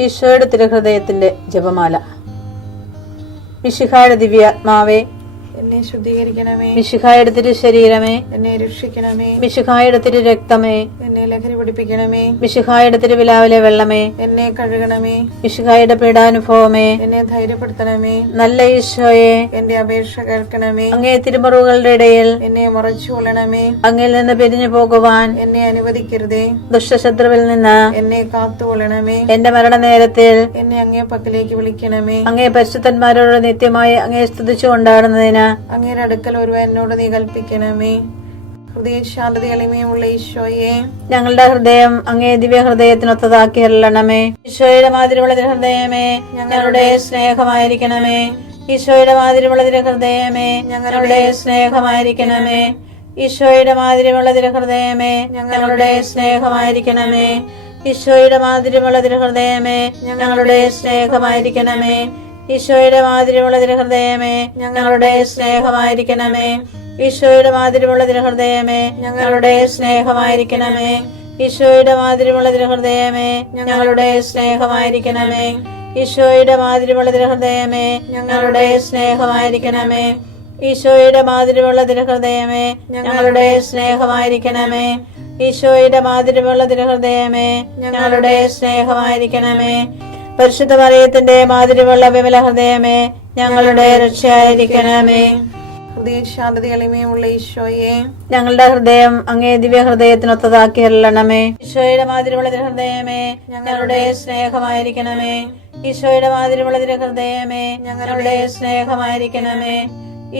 ഈശോയുടെ തിരുഹൃദയത്തിന്റെ ജപമാല. മിശിഹായുടെ ദിവ്യാത്മാവേ, എന്നെ ശുദ്ധീകരിക്കണമേ. മിശിഹായുടെ തിരു ശരീരമേ, എന്നെ രക്ഷിക്കണമേ. മിശിഹായുടെ തിരു രക്തമേ, എന്നെ ലഹരി പിടിപ്പിക്കണമേ. മിശിഹായുടെ തിരുവിലാവിലെ വെള്ളമേ, എന്നെ കഴുകണമേ. മിശിഹായുടെ പീഡാനുഭവമേ, എന്നെ ധൈര്യപ്പെടുത്തണമേ. നല്ല ഈശോയെ, എന്റെ അപേക്ഷ കേൾക്കണമേ. അങ്ങേ തിരുമുറിവുകളുടെ ഇടയിൽ എന്നെ മറച്ചു കൊള്ളണമേ. അങ്ങിൽ നിന്ന് പിരിഞ്ഞു പോകുവാൻ എന്നെ അനുവദിക്കരുതേ. ദുഷ്ടശത്രുവിൽ നിന്ന് എന്നെ കാത്തുകൊള്ളണമേ. എന്റെ മരണനേരത്തിൽ എന്നെ അങ്ങേ പക്കലേക്ക് വിളിക്കണമേ. അങ്ങേ പരിശുദ്ധന്മാരോട് നിത്യമായി അങ്ങേ സ്തുതിച്ചു കൊണ്ടാടുന്നതിന് അങ്ങയുടെ അടുക്കൽ ഒരുവൻ എന്നോട് നീ കൽപ്പിക്കണമേ. ഹൃദയ ശാന്തത എളിമയുള്ള ഈശോയെ, ഞങ്ങളുടെ ഹൃദയം അങ്ങേ ദിവ്യ ഹൃദയത്തിനൊത്തതാക്കി അരുളണമേ. ഈശോയുടെ മാതിരിയുള്ള ഹൃദയമേ, ഞങ്ങളുടെ സ്നേഹമായിരിക്കണമേ. ഈശോയുടെ മാതിരിയുള്ള ഹൃദയമേ, ഞങ്ങളുടെ സ്നേഹമായിരിക്കണമേ. ഈശോയുടെ മാതിരിയുള്ള ഹൃദയമേ, ഞങ്ങളുടെ സ്നേഹമായിരിക്കണമേ. ഈശോയുടെ മാതിരിയുള്ള ഹൃദയമേ, ഞങ്ങളുടെ സ്നേഹമായിരിക്കണമേ. ഈശോയുടെ മാതിരിയുള്ള ഹൃദയമേ, ഞങ്ങളുടെ സ്നേഹമായിരിക്കണമേ. ഈശോയുടെ മാതിരിയുള്ള ഹൃദയമേ, ഞങ്ങളുടെ സ്നേഹമായിരിക്കണമേ. ഈശോയുടെ മാതിരിയുള്ള ഹൃദയമേ, ഞങ്ങളുടെ സ്നേഹമായിരിക്കണമേ. ഈശോയുടെ മാതിരിയുള്ള ഹൃദയമേ, ഞങ്ങളുടെ സ്നേഹമായിരിക്കണമേ. ഈശോയുടെ മാതിരിയുള്ള ഹൃദയമേ, ഞങ്ങളുടെ സ്നേഹമായിരിക്കണമേ. ഈശോയുടെ മാതിരിയുള്ള ഹൃദയമേ, ഞങ്ങളുടെ സ്നേഹമായിരിക്കണമേ. പരിശുദ്ധ മറിയത്തിന്റെ മാതിരിയുള്ള വിമല ഹൃദയമേ, ഞങ്ങളുടെ രക്ഷയായിരിക്കണമേ. ഹൃദയ ശാന്തത എളിമയുള്ള ഈശോയെ, ഞങ്ങളുടെ ഹൃദയം അങ്ങേ ദിവ്യ ഹൃദയത്തിനൊത്തതാക്കി അരുളണമേ. ഈശോയുടെ മാതിരിയുള്ള ഹൃദയമേ, ഞങ്ങളുടെ സ്നേഹമായിരിക്കണമേ. ഈശോയുടെ മാതിരിയുള്ള ഹൃദയമേ, ഞങ്ങളുടെ സ്നേഹമായിരിക്കണമേ.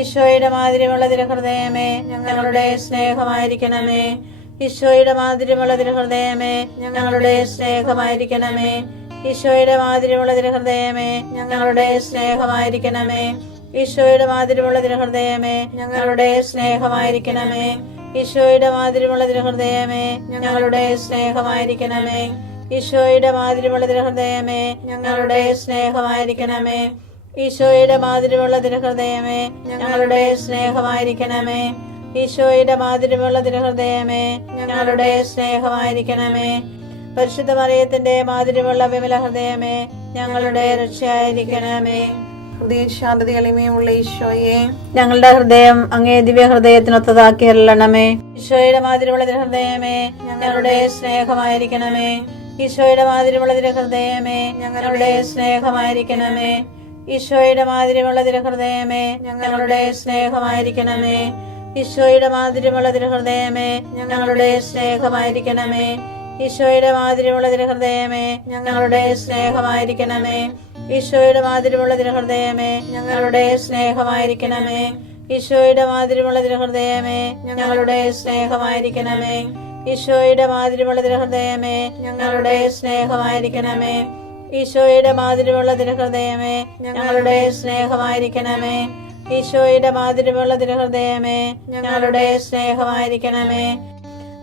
ഈശോയുടെ മാതിരിയുള്ള ഹൃദയമേ, ഞങ്ങളുടെ സ്നേഹമായിരിക്കണമേ. ഈശോയുടെ മാതിരിയുള്ള ഹൃദയമേ, ഞങ്ങളുടെ സ്നേഹമായിരിക്കണമേ. ഈശോയുടെ മാതിരിയുള്ള ഹൃദയമേ, ഞങ്ങളുടെ സ്നേഹമായിരിക്കണമേ. ഈശോയുടെ മാതിരിയുള്ള ഹൃദയമേ, ഞങ്ങളുടെ സ്നേഹമായിരിക്കണമേ. ഈശോയുടെ മാതിരിയുള്ള ഹൃദയമേ, ഞങ്ങളുടെ സ്നേഹമായിരിക്കണമേ. ഈശോയുടെ മാതിരിയുള്ള ഹൃദയമേ, ഞങ്ങളുടെ സ്നേഹമായിരിക്കണമേ. ഈശോയുടെ മാതിരിയുള്ള ഹൃദയമേ, ഞങ്ങളുടെ സ്നേഹമായിരിക്കണമേ. ഈശോയുടെ മാതിരിയുള്ള ഹൃദയമേ, ഞങ്ങളുടെ സ്നേഹമായിരിക്കണമേ. പരിശുദ്ധ മറിയത്തിന്റെ മാതിരിയുള്ള വിമല ഹൃദയമേ, ഞങ്ങളുടെ രക്ഷയായിരിക്കണമേ. ഹൃദയ ശാന്തത എളിമയുള്ള ഈശോയെ, ഞങ്ങളുടെ ഹൃദയം അങ്ങേ ദിവ്യ ഹൃദയത്തിനൊത്തതാക്കി അരുളണമേ. ഈശോയുടെ മാതിരിയുള്ള ഹൃദയമേ, ഞങ്ങളുടെ സ്നേഹമായിരിക്കണമേ. ഈശോയുടെ മാതിരിയുള്ള ഹൃദയമേ, ഞങ്ങളുടെ സ്നേഹമായിരിക്കണമേ. ഈശോയുടെ മാതിരിയുള്ള ഹൃദയമേ, ഞങ്ങളുടെ സ്നേഹമായിരിക്കണമേ. ഈശോയുടെ മാതിരിയുള്ള ഹൃദയമേ, ഞങ്ങളുടെ സ്നേഹമായിരിക്കണമേ. ഈശോയുടെ മാതിരിയുള്ള ഹൃദയമേ, ഞങ്ങളുടെ സ്നേഹമായിരിക്കണമേ. ഈശോയുടെ മാതിരിയുള്ള ഹൃദയമേ, ഞങ്ങളുടെ സ്നേഹമായിരിക്കണമേ. ഈശോയുടെ മാതിരിയുള്ള ഹൃദയമേ, ഞങ്ങളുടെ സ്നേഹമായിരിക്കണമേ. ഈശോയുടെ മാതിരിയുള്ള ഹൃദയമേ, ഞങ്ങളുടെ സ്നേഹമായിരിക്കണമേ. ഈശോയുടെ മാതിരിയുള്ള ഹൃദയമേ, ഞങ്ങളുടെ സ്നേഹമായിരിക്കണമേ. ഈശോയുടെ മാതിരിയുള്ള ഹൃദയമേ, ഞങ്ങളുടെ സ്നേഹമായിരിക്കണമേ.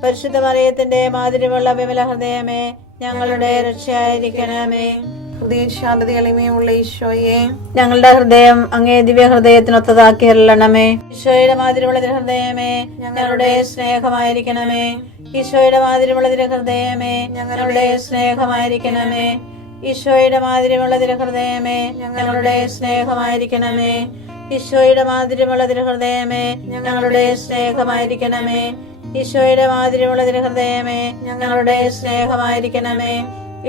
പരിശുദ്ധ മറിയത്തിന്റെ മാതിരിയുള്ള വിമല ഹൃദയമേ, ഞങ്ങളുടെ രക്ഷയായിരിക്കണമേ. ഹൃദയ ശാന്തത എളിമയുള്ള ഈശോയെ, ഞങ്ങളുടെ ഹൃദയം അങ്ങേ ദിവ്യ ഹൃദയത്തിനൊത്തതാക്കി അരുളണമേ. ഈശോയുടെ മാതിരിയുള്ള ഹൃദയമേ, ഞങ്ങളുടെ സ്നേഹമായിരിക്കണമേ. ഈശോയുടെ മാതിരിയുള്ള ഹൃദയമേ, ഞങ്ങളുടെ സ്നേഹമായിരിക്കണമേ. ഈശോയുടെ മാതിരിയുള്ള ഹൃദയമേ, ഞങ്ങളുടെ സ്നേഹമായിരിക്കണമേ. ഈശോയുടെ മാതിരിയുള്ള ഹൃദയമേ, ഞങ്ങളുടെ സ്നേഹമായിരിക്കണമേ. ഈശോയുടെ മാതിരിയുള്ള ഹൃദയമേ, ഞങ്ങളുടെ സ്നേഹമായിരിക്കണമേ.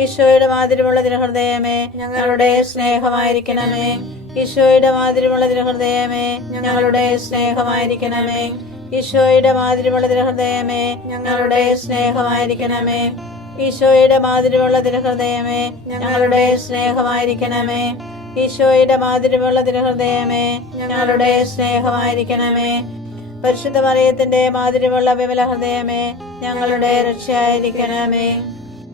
ഈശോയുടെ മാതിരിയുള്ള ഹൃദയമേ, ഞങ്ങളുടെ സ്നേഹമായിരിക്കണമേ. ഈശോയുടെ മാതിരിയുള്ള ഹൃദയമേ, ഞങ്ങളുടെ സ്നേഹമായിരിക്കണമേ. ഈശോയുടെ മാതിരിയുള്ള ഹൃദയമേ, ഞങ്ങളുടെ സ്നേഹമായിരിക്കണമേ. ഈശോയുടെ മാതിരിയുള്ള ഹൃദയമേ, ഞങ്ങളുടെ സ്നേഹമായിരിക്കണമേ. ഈശോയുടെ മാതിരിയുള്ള ഹൃദയമേ, ഞങ്ങളുടെ സ്നേഹമായിരിക്കണമേ. പരിശുദ്ധ മറിയത്തിന്റെ മാതിരിയുള്ള വിമല ഹൃദയമേ, ഞങ്ങളുടെ രക്ഷയായിരിക്കണമേ.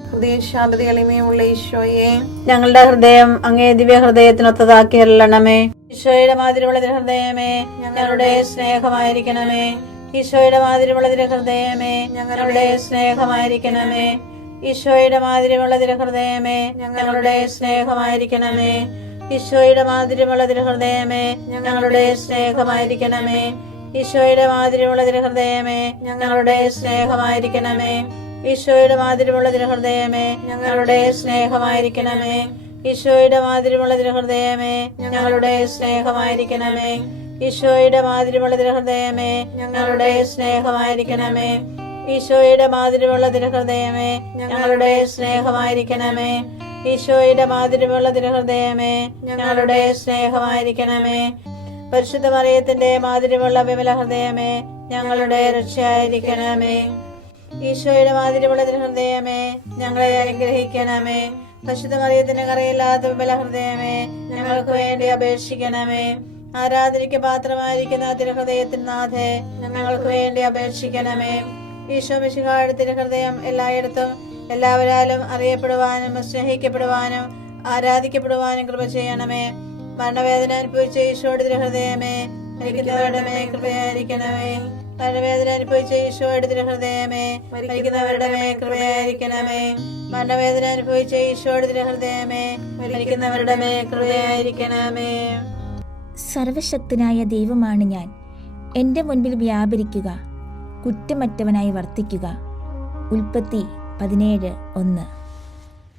ഹൃദയ ശാന്തത എളിമയുള്ള ഈശോയെ, ഞങ്ങളുടെ ഹൃദയം അങ്ങേ ദിവ്യ ഹൃദയത്തിനൊത്തതാക്കി അരുളണമേ. ഈശോയുടെ മാതിരിയുള്ള ഹൃദയമേ, ഞങ്ങളുടെ സ്നേഹമായിരിക്കണമേ. ഈശോയുടെ മാതിരിയുള്ള ഹൃദയമേ, ഞങ്ങളുടെ സ്നേഹമായിരിക്കണമേ. ഈശോയുടെ മാതിരിയുള്ള ഹൃദയമേ, ഞങ്ങളുടെ സ്നേഹമായിരിക്കണമേ. ഈശോയുടെ മാതിരിയുള്ള ഹൃദയമേ, ഞങ്ങളുടെ സ്നേഹമായിരിക്കണമേ. ഈശോയുടെ മാതിരിയുള്ള ഹൃദയമേ, ഞങ്ങളുടെ സ്നേഹമായിരിക്കണമേ. ഈശോയുടെ മാതിരിയുള്ള തിരുഹൃദയമേ ഞങ്ങളുടെ സ്നേഹമായിരിക്കണമേ. ഈശോയുടെ മാതിരിയുള്ള തിരുഹൃദയമേ ഞങ്ങളുടെ സ്നേഹമായിരിക്കണമേ. ഈശോയുടെ മാതിരിയുള്ള തിരുഹൃദയമേ ഞങ്ങളുടെ സ്നേഹമായിരിക്കണമേ. ഈശോയുടെ മാതിരിയുള്ള തിരുഹൃദയമേ ഞങ്ങളുടെ സ്നേഹമായിരിക്കണമേ. ഈശോയുടെ മാതിരിയുള്ള തിരുഹൃദയമേ ഞങ്ങളുടെ സ്നേഹമായിരിക്കണമേ. പരിശുദ്ധ മറിയത്തിന്റെ മാതിരിയുള്ള വിമല ഹൃദയമേ ഞങ്ങളുടെ രക്ഷയായിരിക്കണമേ. ഈശോയുടെ മാതിരിയുള്ള തിരുഹൃദയമേ ഞങ്ങളെ അനുഗ്രഹിക്കണമേ. പരിശുദ്ധ മറിയത്തിന്റെ കറയില്ലാത്ത വിമല ഹൃദയമേ ഞങ്ങൾക്ക് വേണ്ടി അപേക്ഷിക്കണമേ. ആരാധനയ്ക്ക് പാത്രമായിരിക്കുന്ന തിരുഹൃദയത്തിന് നാഥേ ഞങ്ങൾക്ക് വേണ്ടി അപേക്ഷിക്കണമേ. ഈശോ മിശിഹായുടെ തിരുഹൃദയം എല്ലായിടത്തും എല്ലാവരാലും അറിയപ്പെടുവാനും സ്നേഹിക്കപ്പെടുവാനും ആരാധിക്കപ്പെടുവാനും കൃപ ചെയ്യണമേ. മരണവേദന അനുഭവിച്ച ഈശോയുടെ തിരുഹൃദയമേ മരിക്കുന്നവരുടെ മേൽ കൃപയായിരിക്കണമേ. മരണവേദന അനുഭവിച്ച ഈശോയുടെ തിരുഹൃദയമേ മരിക്കുന്നവരുടെ മേൽ കൃപയായിരിക്കണമേ. മരണവേദന അനുഭവിച്ച ഈശോയുടെ തിരുഹൃദയമേ മരിക്കുന്നവരുടെ മേൽ കൃപയായിരിക്കണമേ. സർവശക്തനായ ദൈവമാണ് ഞാൻ. എൻ്റെ മുൻപിൽ വ്യാപരിക്കുക, കുറ്റമറ്റവനായി വർത്തിക്കുക. ഉൽപ്പത്തി 17:1.